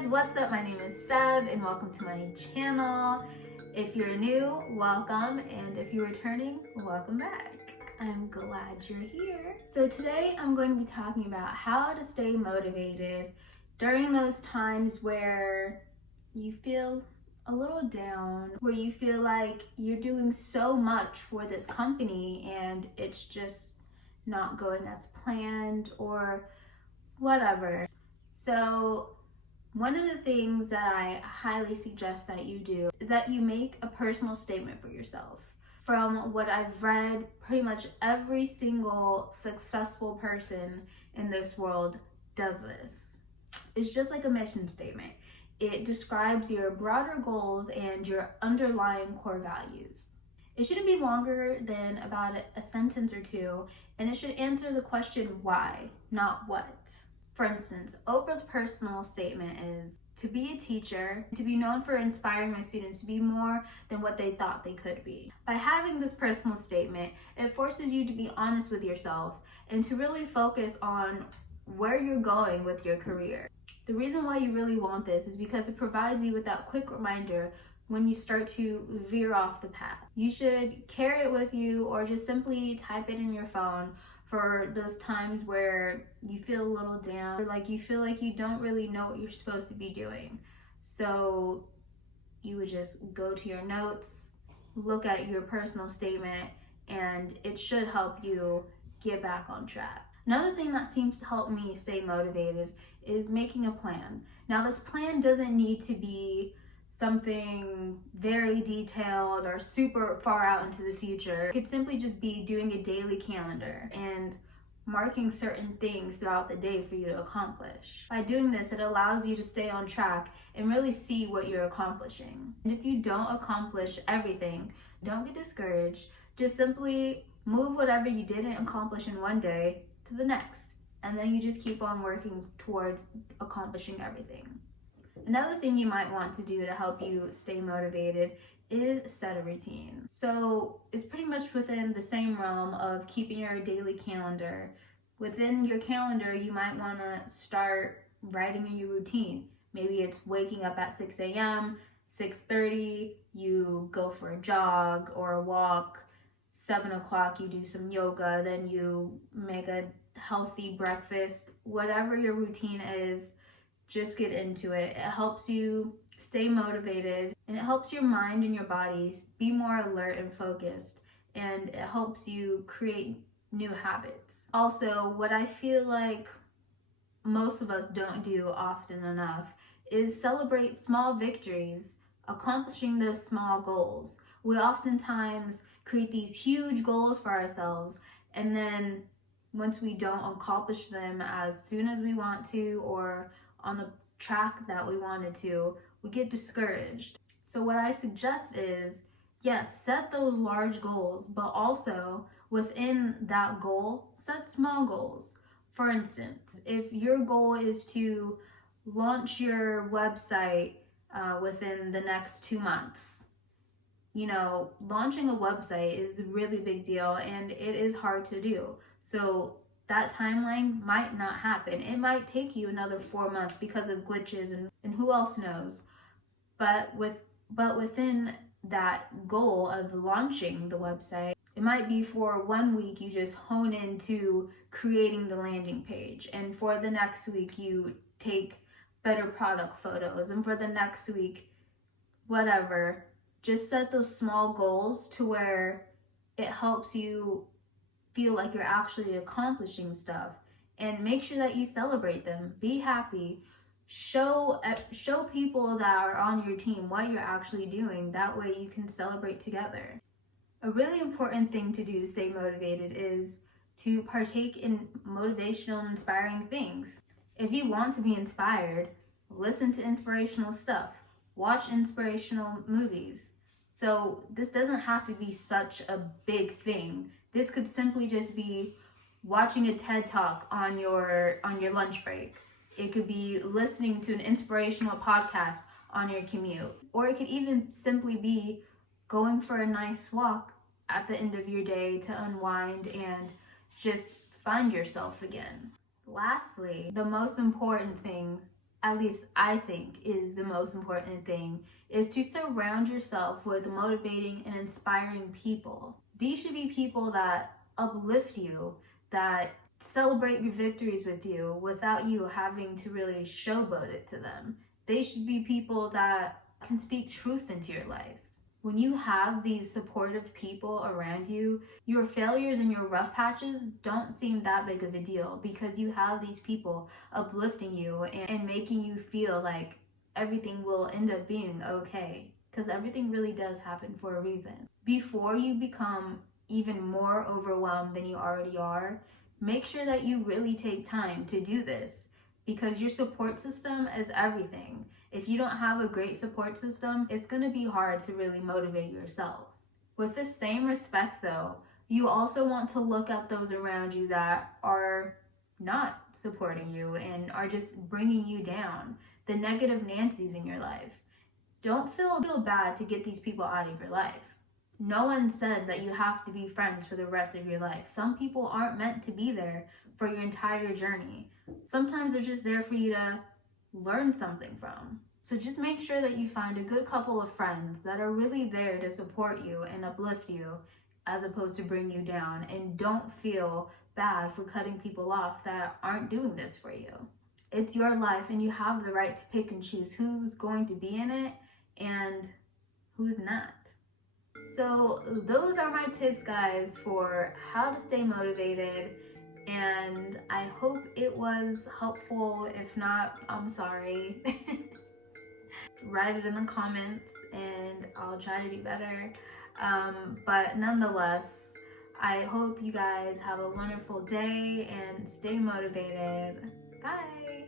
guys, what's up? My name is Sev and welcome to my channel. If you're new, welcome, and if you're returning, welcome back. I'm glad you're here. So today I'm going to be talking about how to stay motivated during those times where you feel a little down, where you feel like you're doing so much for this company and it's just not going as planned or whatever. So one of the things that I highly suggest that you do is that you make a personal statement for yourself. From what I've read, pretty much every single successful person in this world does this. It's just like a mission statement. It describes your broader goals and your underlying core values. It shouldn't be longer than about a sentence or two, and it should answer the question why, not what. For instance, Oprah's personal statement is to be a teacher, to be known for inspiring my students to be more than what they thought they could be. By having this personal statement, it forces you to be honest with yourself and to really focus on where you're going with your career. The reason why you really want this is because it provides you with that quick reminder when you start to veer off the path. You should carry it with you or just simply type it in your phone for those times where you feel a little down, or like you feel like you don't really know what you're supposed to be doing. So you would just go to your notes, look at your personal statement, and it should help you get back on track. Another thing that seems to help me stay motivated is making a plan. Now, this plan doesn't need to be something very detailed or super far out into the future. It could simply just be doing a daily calendar and marking certain things throughout the day for you to accomplish. By doing this, it allows you to stay on track and really see what you're accomplishing. And if you don't accomplish everything, don't get discouraged. Just simply move whatever you didn't accomplish in one day to the next. And then you just keep on working towards accomplishing everything. Another thing you might want to do to help you stay motivated is set a routine. So it's pretty much within the same realm of keeping your daily calendar. Within your calendar, you might want to start writing in your routine. Maybe it's waking up at 6 a.m., 6:30, you go for a jog or a walk, 7 o'clock you do some yoga, then you make a healthy breakfast. Whatever your routine is, just get into it. It helps you stay motivated and it helps your mind and your body be more alert and focused, and it helps you create new habits. Also, what I feel like most of us don't do often enough is celebrate small victories, accomplishing those small goals. We oftentimes create these huge goals for ourselves, and then once we don't accomplish them as soon as we want to or on the track that we wanted to, we get discouraged. So what I suggest is, yes, set those large goals, but also within that goal, set small goals. For instance, if your goal is to launch your website within the next 2 months, launching a website is a really big deal and it is hard to do. So that timeline might not happen. It might take you another 4 months because of glitches and who else knows. But within that goal of launching the website, it might be for 1 week you just hone into creating the landing page, and for the next week you take better product photos, and for the next week, whatever. Just set those small goals to where it helps you feel like you're actually accomplishing stuff, and make sure that you celebrate them. Be happy. Show people that are on your team what you're actually doing. That way you can celebrate together. A really important thing to do to stay motivated is to partake in motivational, inspiring things. If you want to be inspired, listen to inspirational stuff. Watch inspirational movies. So this doesn't have to be such a big thing. This could simply just be watching a TED Talk on your lunch break. It could be listening to an inspirational podcast on your commute. Or it could even simply be going for a nice walk at the end of your day to unwind and just find yourself again. Lastly, the most important thing at least I think is the most important thing, is to surround yourself with motivating and inspiring people. These should be people that uplift you, that celebrate your victories with you without you having to really showboat it to them. They should be people that can speak truth into your life. When you have these supportive people around you, your failures and your rough patches don't seem that big of a deal because you have these people uplifting you and making you feel like everything will end up being okay. Because everything really does happen for a reason. Before you become even more overwhelmed than you already are, make sure that you really take time to do this because your support system is everything. If you don't have a great support system, it's going to be hard to really motivate yourself. With the same respect, though, you also want to look at those around you that are not supporting you and are just bringing you down, the negative Nancy's in your life. Don't feel bad to get these people out of your life. No one said that you have to be friends for the rest of your life. Some people aren't meant to be there for your entire journey. Sometimes they're just there for you to learn something from. So just make sure that you find a good couple of friends that are really there to support you and uplift you as opposed to bring you down. And don't feel bad for cutting people off that aren't doing this for you. It's your life and you have the right to pick and choose who's going to be in it and who's not. So those are my tips, guys, for how to stay motivated, and I hope it was helpful. If not, I'm sorry. Write it in the comments and I'll try to do better. But nonetheless, I hope you guys have a wonderful day and stay motivated. Bye.